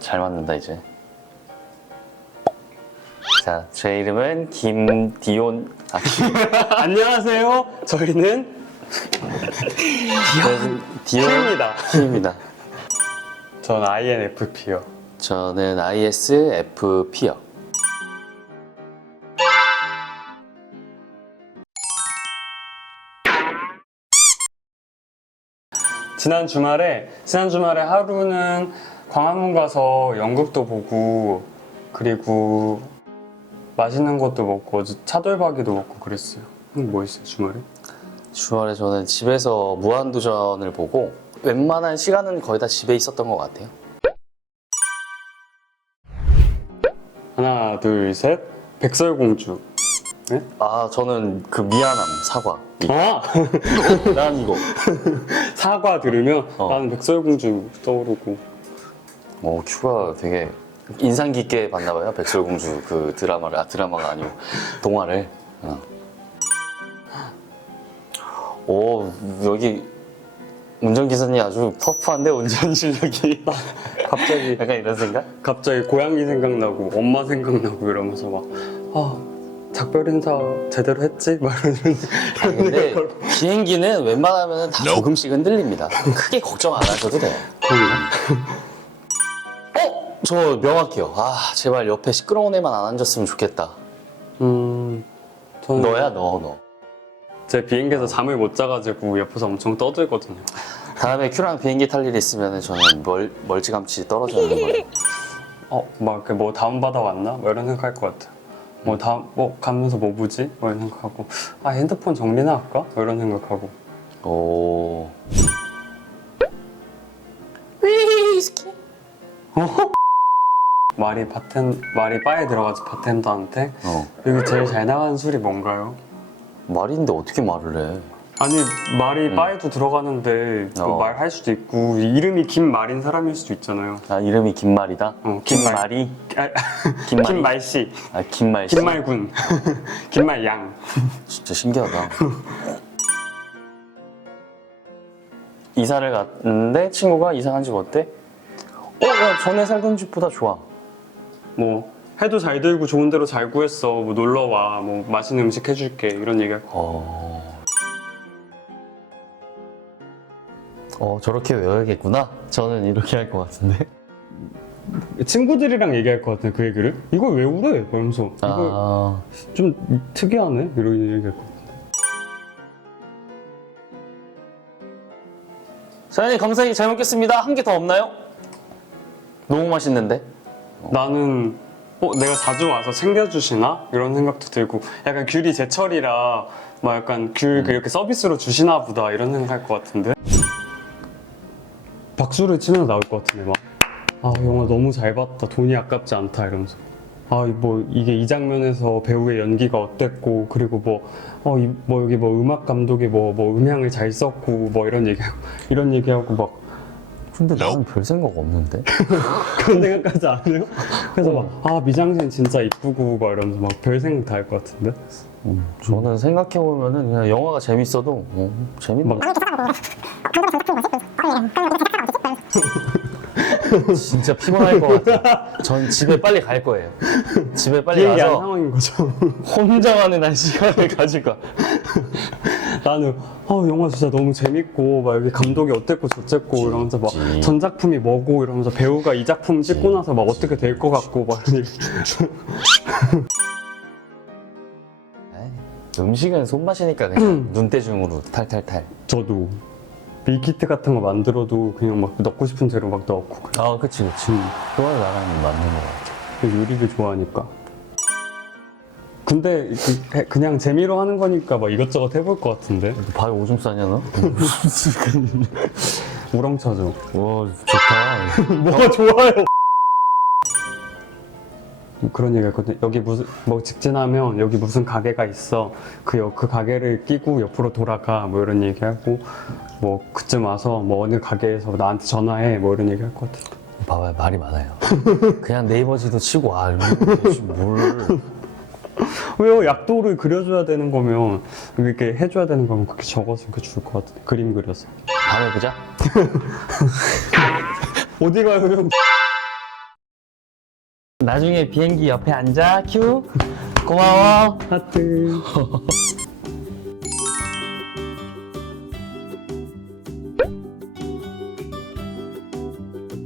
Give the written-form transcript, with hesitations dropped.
잘 맞는다 이제. 자, 제 이름은 김디온. 안녕하세요. 저희는 디온입니다. 키입니다. 전 INFP요. 저는 ISFP요. 지난 주말에 하루는 광화문 가서 연극도 보고 그리고 맛있는 것도 먹고 차돌박이도 먹고 그랬어요. 뭐 있어요 주말에? 주말에 저는 집에서 무한도전을 보고 웬만한 시간은 거의 다 집에 있었던 것 같아요. 하나 둘 셋. 백설공주. 네? 아, 저는 그 미안함 사과. 아! 난 이거. 사과 들으면 어. 나는 백설공주 떠오르고. 큐가 되게 인상 깊게 봤나 봐요. 백설공주 그 드라마를. 드라마가 아니고 동화를. 오, 여기 운전기사님 아주 터프한데 운전 실력이. 갑자기 약간 이런 생각? 갑자기 고양이 생각나고 엄마 생각나고 이러면서 막 작별 인사 제대로 했지? 막 이러면서. 근데 비행기는 웬만하면 다 조금씩 흔들립니다. 크게 걱정 안 하셔도 돼요. 저 명확해요. 아, 제발 옆에 시끄러운 애만 안 앉았으면 좋겠다. 저는 너야, 너. 제 비행기에서 잠을 못 자가지고 옆에서 엄청 떠들거든요. 다음에 큐랑 비행기 탈 일이 있으면 저는 멀찌감치 떨어져 있는 거예요. 막 뭐 다운 받아 왔나? 뭐 이런 생각할 것 같아. 가면서 뭐 보지? 뭐 이런 생각하고 핸드폰 정리나 할까? 뭐 이런 생각하고. 오. 위스키? 말이 바에 들어가서 바텐더한테 여기 제일 잘 나가는 술이 뭔가요? 말인데 어떻게 말을 해? 아니 말이 바에도 들어가는데 말할 수도 있고 이름이 김말인 사람일 수도 있잖아요. 아, 이름이 김말이다? 김말이? 김말이? 김말씨. 아, 김말씨? 김말군. 김말양. 진짜 신기하다. 이사를 갔는데 친구가 이사 간 집 어때? 야, 전에 살던 집보다 좋아. 뭐 해도 잘 들고 좋은 데로 잘 구했어. 뭐 놀러 와. 뭐 맛있는 음식 해줄게. 이런 얘기 할 거. 저렇게 외워야겠구나. 저는 이렇게 할 것 같은데. 친구들이랑 얘기할 것 같아 그 얘기를. 이걸 왜 우래? 이러면서 이거 좀 특이하네. 이런 얘기할 것 같아. 사장님, 감사히 잘 먹겠습니다. 한 개 더 없나요? 너무 맛있는데? 나는 내가 자주 와서 챙겨주시나? 이런 생각도 들고 약간 귤이 제철이라 막 약간 귤 이렇게 서비스로 주시나 보다 이런 생각할 것 같은데. 박수를 치면서 나올 것 같은데 막 영화 너무 잘 봤다. 돈이 아깝지 않다 이러면서 이게 이 장면에서 배우의 연기가 어땠고 그리고 여기 음악 감독이 음향을 잘 썼고 이런 얘기하고 막. 근데 나는 별 생각 없는데? 그런 생각까지 안 해요? 그래서 미장센 진짜 이쁘고 이러면서 별 생각 다 할 것 같은데? 저는 생각해보면은 그냥 영화가 재밌어도 재밌네. 진짜 피곤할 것 같아요. 전 집에 빨리 갈 거예요. 집에 빨리 비행기 안 가서 상황인 거죠. 혼자만의 난 시간을 가질 거야. 나는 영화 진짜 너무 재밌고 여기 감독이 어땠고 저쨌고 이러면서 전 작품이 뭐고 이러면서 배우가 이 작품 찍고 나서 어떻게 될 것 같고 이런 얘기. 음식은 손맛이니까 그냥 눈대중으로 탈탈탈. 저도 밀키트 같은 거 만들어도 그냥 넣고 싶은 재료 넣고 그래. 그치. 그건 나랑 맞는 거 같아. 요리를 좋아하니까. 근데 그냥 재미로 하는 거니까 이것저것 해볼 것 같은데. 밥에 오줌 싸냐 너? 우렁차죠. 와, 좋다. 뭐가 좋아요? 그런 얘기 했거든. 여기 무슨 직진하면 여기 무슨 가게가 있어. 그 가게를 끼고 옆으로 돌아가. 이런 얘기하고 그쯤 와서 어느 가게에서 나한테 전화해. 이런 얘기 할 것 같아. 봐봐요, 말이 많아요. 그냥 네이버지도 치고 뭘. 왜요? 약도를 그려줘야 되는 거면 이렇게 해줘야 되는 거면 그렇게 적어서 이렇게 줄 것 같은데. 그림 그려서. 다음에 보자. 어디 가요? 나중에 비행기 옆에 앉아 큐 고마워 하트.